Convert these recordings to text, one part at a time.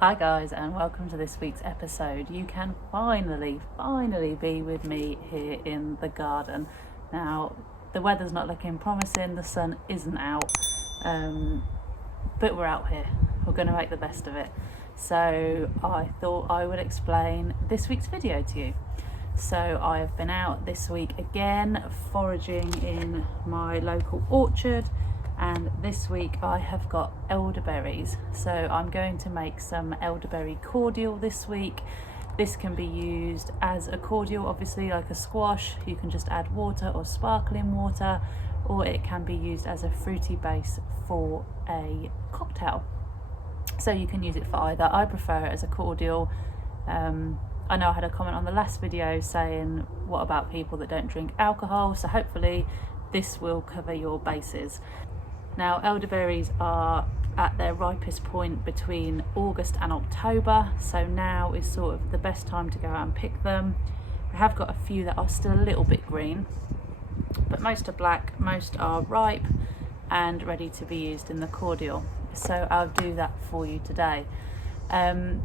Hi guys, and welcome to this week's episode. You can finally be with me here in the garden. Now, the weather's not looking promising, the sun isn't out, but we're out here. We're going to make the best of it. So I thought I would explain this week's video to you. So I have been out this week again, foraging in my local orchard. And this week I have got elderberries, so I'm going to make some elderberry cordial this week. This can be used as a cordial, obviously, like a squash. You can just add water or sparkling water, or it can be used as a fruity base for a cocktail. So you can use it for either. I prefer it as a cordial. I know I had a comment on the last video saying, what about people that don't drink alcohol? So hopefully this will cover your bases. Now, elderberries are at their ripest point between August and October, so now is sort of the best time to go out and pick them. I have got a few that are still a little bit green, but most are black, most are ripe and ready to be used in the cordial. So I'll do that for you today. I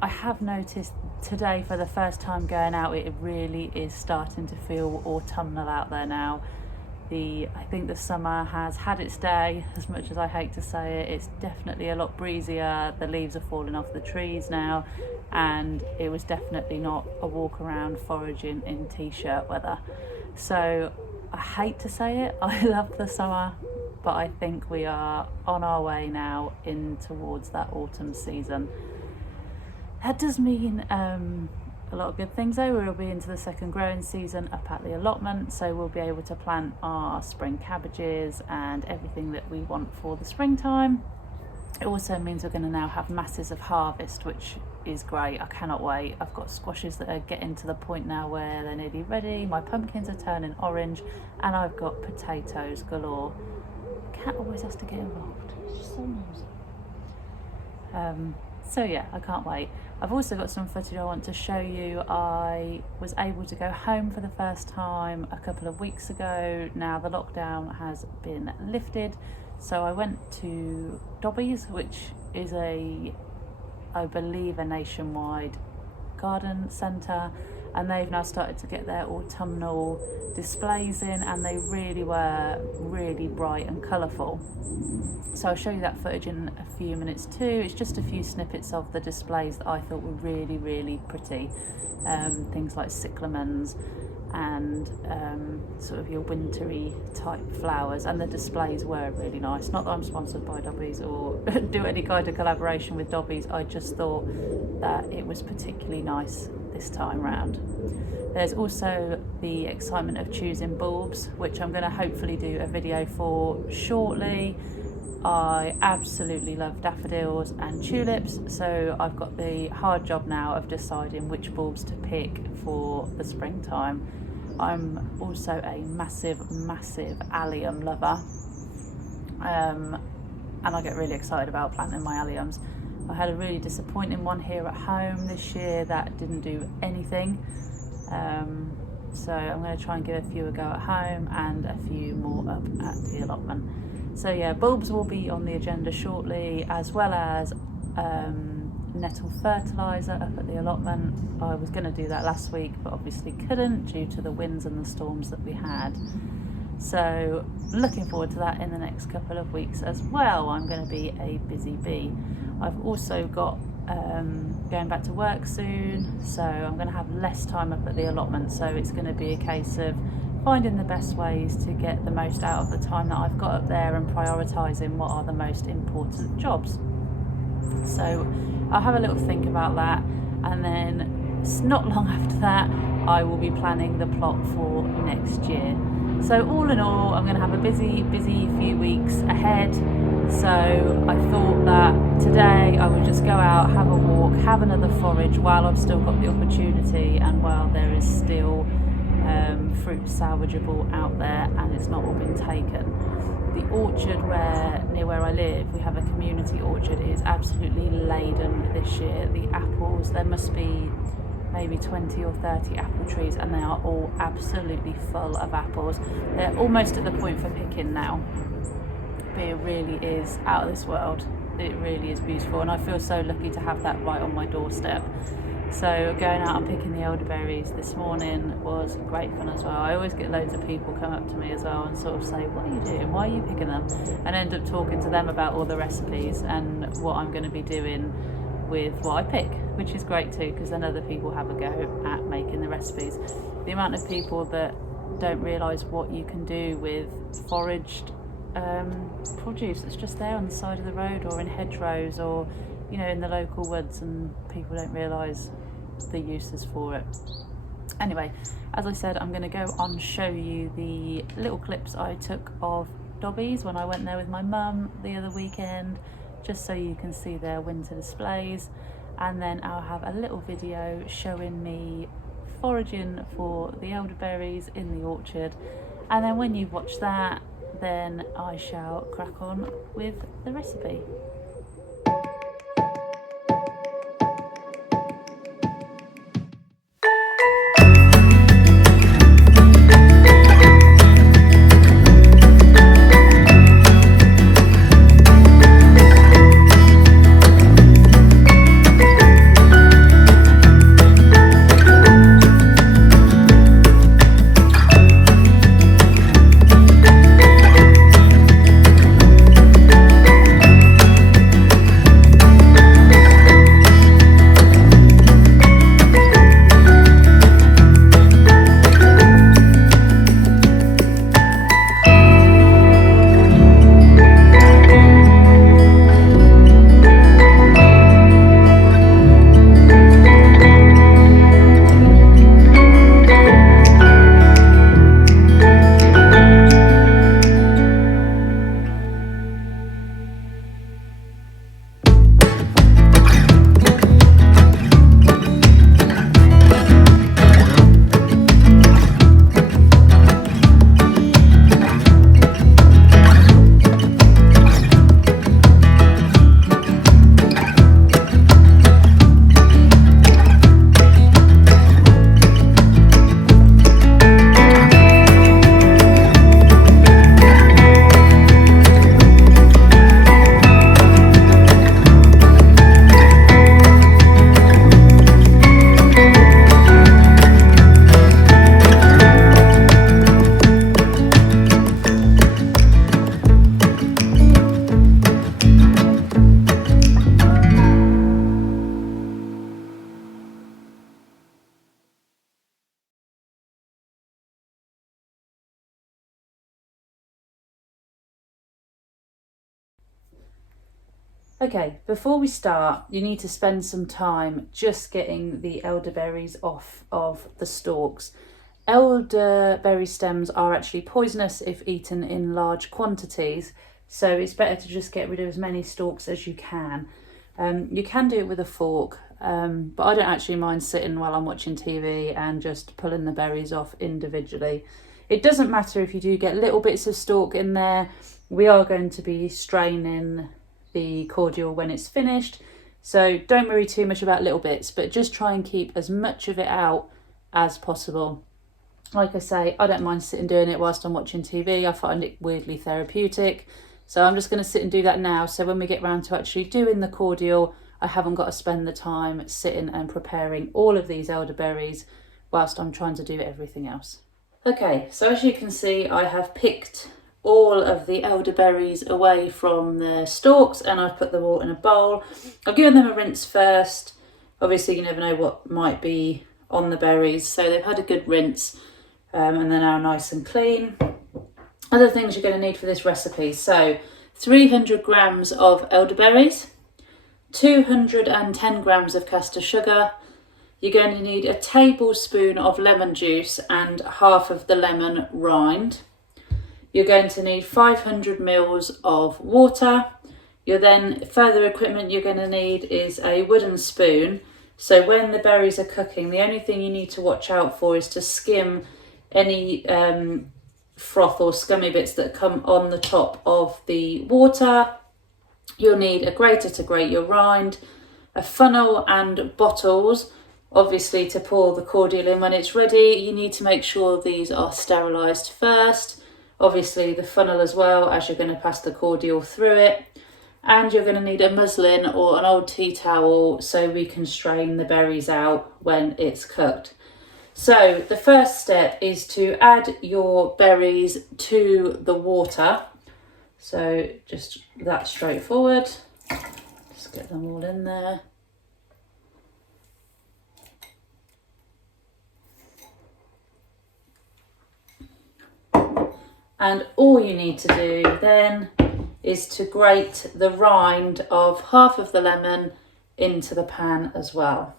have noticed today, for the first time going out, it really is starting to feel autumnal out there now. I think the summer has had its day, as much as I hate to say it. It's definitely a lot breezier, the leaves are falling off the trees now, and it was definitely not a walk around foraging in t-shirt weather. So I hate to say it, I love the summer, but I think we are on our way now in towards that autumn season. That does mean a lot of good things though. We'll be into the second growing season up at the allotment, so we'll be able to plant our spring cabbages and everything that we want for the springtime. It also means we're going to now have masses of harvest, which is great. I cannot wait. I've got squashes that are getting to the point now where they're nearly ready. My pumpkins are turning orange, and I've got potatoes galore. The cat always has to get involved. It's just so nosy. So yeah, I can't wait. I've also got some footage I want to show you. I was able to go home for the first time a couple of weeks ago. Now the lockdown has been lifted, so I went to Dobby's, which is I believe a nationwide garden centre, and they've now started to get their autumnal displays in, and they really were really bright and colourful. So I'll show you that footage in a few minutes too. It's just a few snippets of the displays that I thought were really pretty. Things like cyclamens and sort of your wintry type flowers, and the displays were really nice. Not that I'm sponsored by Dobby's or do any kind of collaboration with Dobby's, I just thought that it was particularly nice this time round. There's also the excitement of choosing bulbs, which I'm going to hopefully do a video for shortly. I absolutely love daffodils and tulips, so I've got the hard job now of deciding which bulbs to pick for the springtime. I'm also a massive allium lover, and I get really excited about planting my alliums. I had a really disappointing one here at home this year that didn't do anything, so I'm going to try and give a few a go at home and a few more up at the allotment. So yeah, bulbs will be on the agenda shortly, as well as nettle fertiliser up at the allotment. I was going to do that last week, but obviously couldn't due to the winds and the storms that we had. So looking forward to that in the next couple of weeks as well. I'm going to be a busy bee. I've also got going back to work soon, so I'm going to have less time up at the allotment, so it's going to be a case of finding the best ways to get the most out of the time that I've got up there and prioritising what are the most important jobs. So I'll have a little think about that, and then it's not long after that I will be planning the plot for next year. So all in all, I'm going to have a busy few weeks ahead. So I thought that today I would just go out, have a walk, have another forage while I've still got the opportunity and while there is still fruit salvageable out there and it's not all been taken. The orchard near where I live, we have a community orchard, is absolutely laden this year. The apples, there must be maybe 20 or 30 apple trees, and they are all absolutely full of apples. They're almost at the point for picking now, but it really is out of this world. It really is beautiful, and I feel so lucky to have that right on my doorstep. So going out and picking the elderberries this morning was great fun as well. I always get loads of people come up to me as well and sort of say, what are you doing? Why are you picking them? And end up talking to them about all the recipes and what I'm going to be doing with what I pick, which is great too, because then other people have a go at making the recipes. The amount of people that don't realise what you can do with foraged produce that's just there on the side of the road or in hedgerows or, you know, in the local woods, and people don't realise the uses for it. Anyway, as I said, I'm going to go on show you the little clips I took of Dobbies when I went there with my mum the other weekend, just so you can see their winter displays, and then I'll have a little video showing me foraging for the elderberries in the orchard, and then when you've watched that, then I shall crack on with the recipe. Okay, before we start, you need to spend some time just getting the elderberries off of the stalks. Elderberry stems are actually poisonous if eaten in large quantities, so it's better to just get rid of as many stalks as you can. You can do it with a fork, but I don't actually mind sitting while I'm watching TV and just pulling the berries off individually. It doesn't matter if you do get little bits of stalk in there. We are going to be straining the cordial when it's finished, so don't worry too much about little bits, but just try and keep as much of it out as possible. Like I say, I don't mind sitting doing it whilst I'm watching TV. I find it weirdly therapeutic, so I'm just going to sit and do that now, so when we get round to actually doing the cordial, I haven't got to spend the time sitting and preparing all of these elderberries whilst I'm trying to do everything else. Okay, so as you can see, I have picked all of the elderberries away from the stalks and I've put them all in a bowl. I've given them a rinse first. Obviously you never know what might be on the berries, so they've had a good rinse and they're now nice and clean. Other things you're going to need for this recipe: so 300 grams of elderberries, 210 grams of caster sugar. You're going to need a tablespoon of lemon juice and half of the lemon rind. You're going to need 500 mils of water. Further equipment you're going to need is a wooden spoon. So when the berries are cooking, the only thing you need to watch out for is to skim any froth or scummy bits that come on the top of the water. You'll need a grater to grate your rind, a funnel and bottles, obviously to pour the cordial in when it's ready. You need to make sure these are sterilised first. Obviously the funnel as well, as you're going to pass the cordial through it. And you're going to need a muslin or an old tea towel so we can strain the berries out when it's cooked. So the first step is to add your berries to the water. So just that straightforward. Just get them all in there. And all you need to do then is to grate the rind of half of the lemon into the pan as well.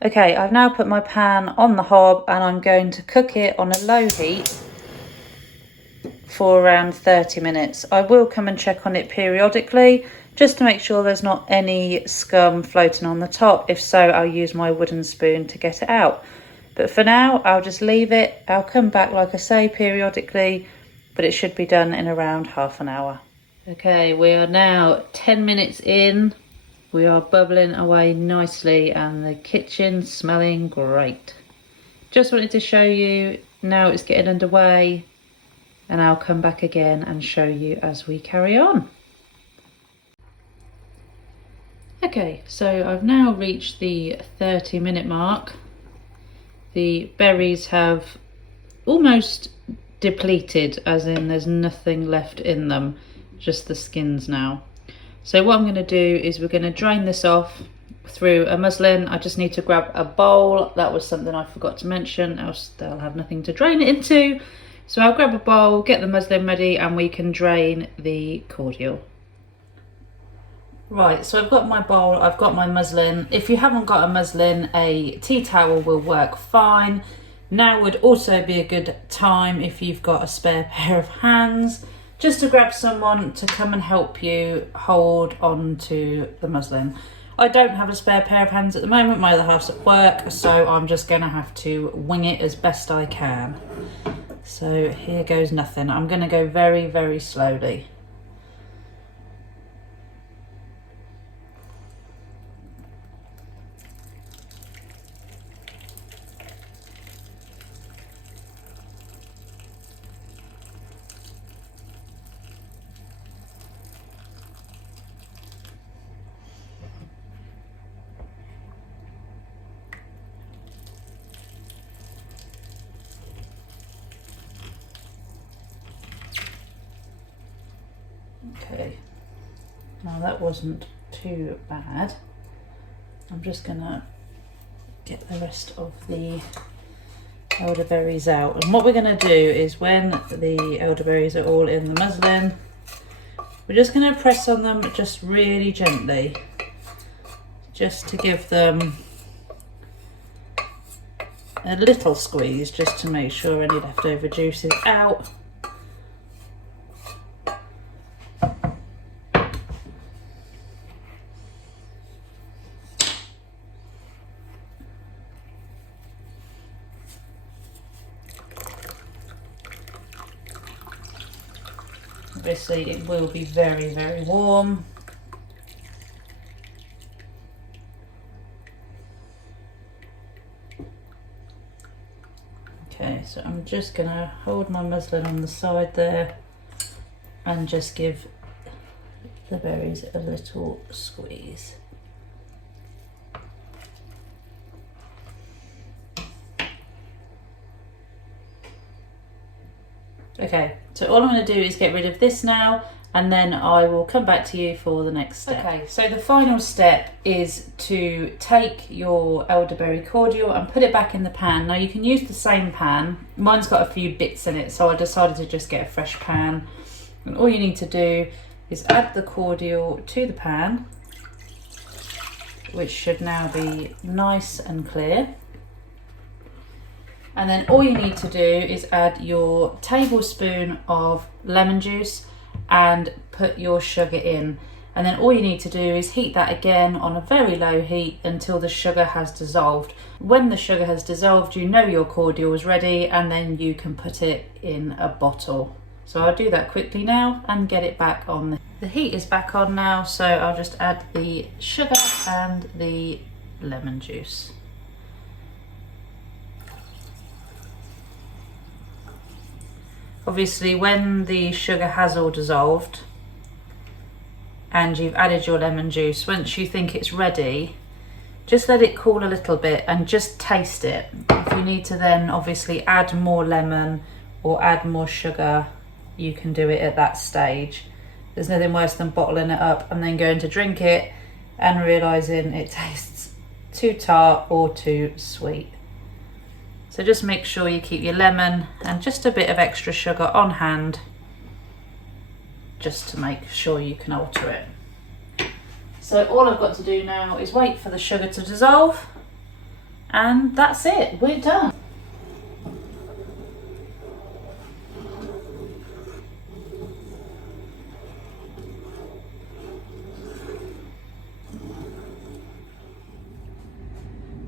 Okay, I've now put my pan on the hob and I'm going to cook it on a low heat for around 30 minutes. I will come and check on it periodically just to make sure there's not any scum floating on the top. If so, I'll use my wooden spoon to get it out. But for now, I'll just leave it. I'll come back, like I say, periodically, but it should be done in around half an hour. Okay, we are now 10 minutes in. We are bubbling away nicely and the kitchen's smelling great. Just wanted to show you, now it's getting underway, and I'll come back again and show you as we carry on. Okay, so I've now reached the 30-minute mark. The berries have almost depleted, as in there's nothing left in them, just the skins now. So what I'm going to do is we're going to drain this off through a muslin. I just need to grab a bowl. That was something I forgot to mention, else they'll have nothing to drain it into. So I'll grab a bowl, get the muslin ready, and we can drain the cordial. Right, so I've got my bowl, I've got my muslin. If you haven't got a muslin, a tea towel will work fine. Now would also be a good time, if you've got a spare pair of hands, just to grab someone to come and help you hold on to the muslin. I don't have a spare pair of hands at the moment, my other half's at work, so I'm just gonna have to wing it as best I can. So here goes nothing. I'm gonna go very, very slowly. Okay, now that wasn't too bad. I'm just gonna get the rest of the elderberries out. And what we're gonna do is, when the elderberries are all in the muslin, we're just gonna press on them just really gently, just to give them a little squeeze, just to make sure any leftover juice is out. Obviously it will be very, very warm. Okay, so I'm just gonna hold my muslin on the side there and just give the berries a little squeeze. Okay, so all I'm going to do is get rid of this now, and then I will come back to you for the next step. Okay, so the final step is to take your elderberry cordial and put it back in the pan. Now you can use the same pan. Mine's got a few bits in it, so I decided to just get a fresh pan. And all you need to do is add the cordial to the pan, which should now be nice and clear. And then all you need to do is add your tablespoon of lemon juice and put your sugar in. And then all you need to do is heat that again on a very low heat until the sugar has dissolved. When the sugar has dissolved, you know your cordial is ready, and then you can put it in a bottle. So I'll do that quickly now and get it back on. The heat is back on now, so I'll just add the sugar and the lemon juice. Obviously, when the sugar has all dissolved and you've added your lemon juice, once you think it's ready, just let it cool a little bit and just taste it. If you need to then obviously add more lemon or add more sugar, you can do it at that stage. There's nothing worse than bottling it up and then going to drink it and realising it tastes too tart or too sweet. So just make sure you keep your lemon and just a bit of extra sugar on hand, just to make sure you can alter it. So all I've got to do now is wait for the sugar to dissolve, and that's it, we're done.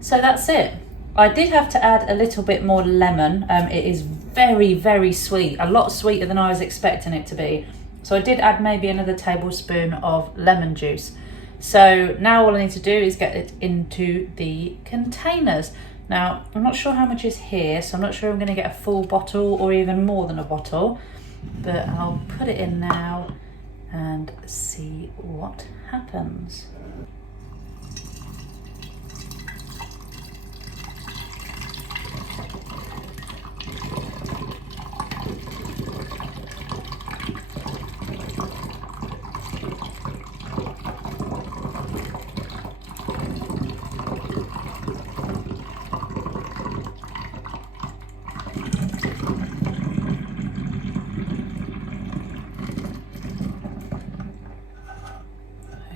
So that's it. I did have to add a little bit more lemon. It is very, very sweet, a lot sweeter than I was expecting it to be. So I did add maybe another tablespoon of lemon juice. So now all I need to do is get it into the containers. Now, I'm not sure how much is here, so I'm not sure I'm gonna get a full bottle or even more than a bottle, but I'll put it in now and see what happens.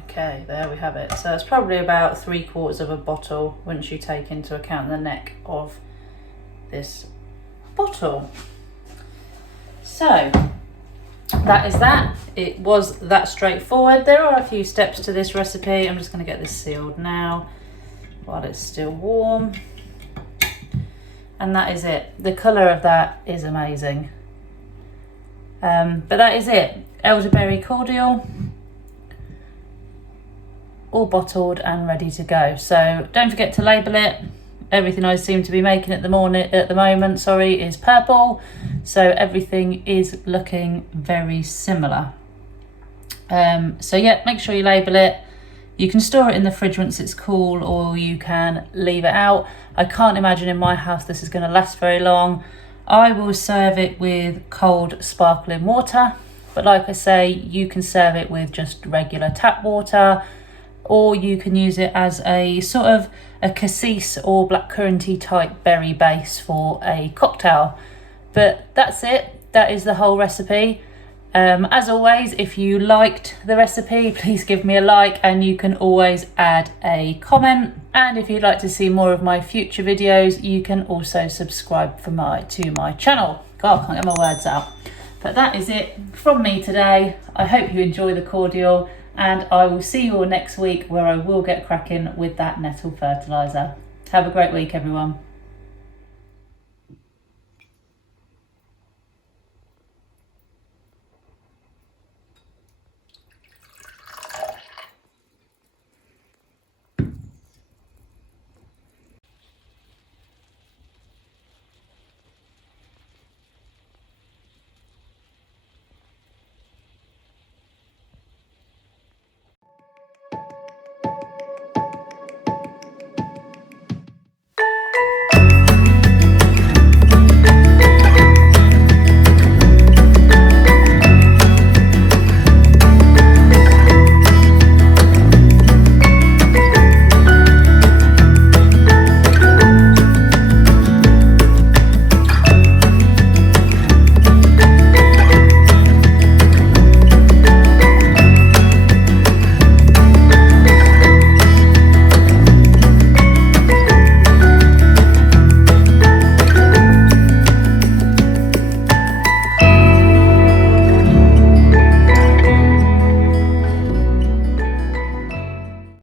Okay, there we have it. So it's probably about 3/4 of a bottle once you take into account the neck of this bottle. So that is that. It was that straightforward. There are a few steps to this recipe. I'm just going to get this sealed now while it's still warm. And that is it. The colour of that is amazing. But that is it. Elderberry Cordial, all bottled and ready to go. So don't forget to label it. Everything I seem to be making at the moment is purple, so everything is looking very similar. So yeah, make sure you label it. You can store it in the fridge once it's cool, or you can leave it out. I can't imagine in my house this is going to last very long. I will serve it with cold sparkling water, but like I say, you can serve it with just regular tap water, or you can use it as a sort of a cassis or blackcurranty type berry base for a cocktail. But that's it. That is the whole recipe. As always, if you liked the recipe, please give me a like, and you can always add a comment. And if you'd like to see more of my future videos, you can also subscribe to my channel. God, I can't get my words out. But that is it from me today. I hope you enjoy the cordial, and I will see you all next week, where I will get cracking with that nettle fertiliser. Have a great week, everyone.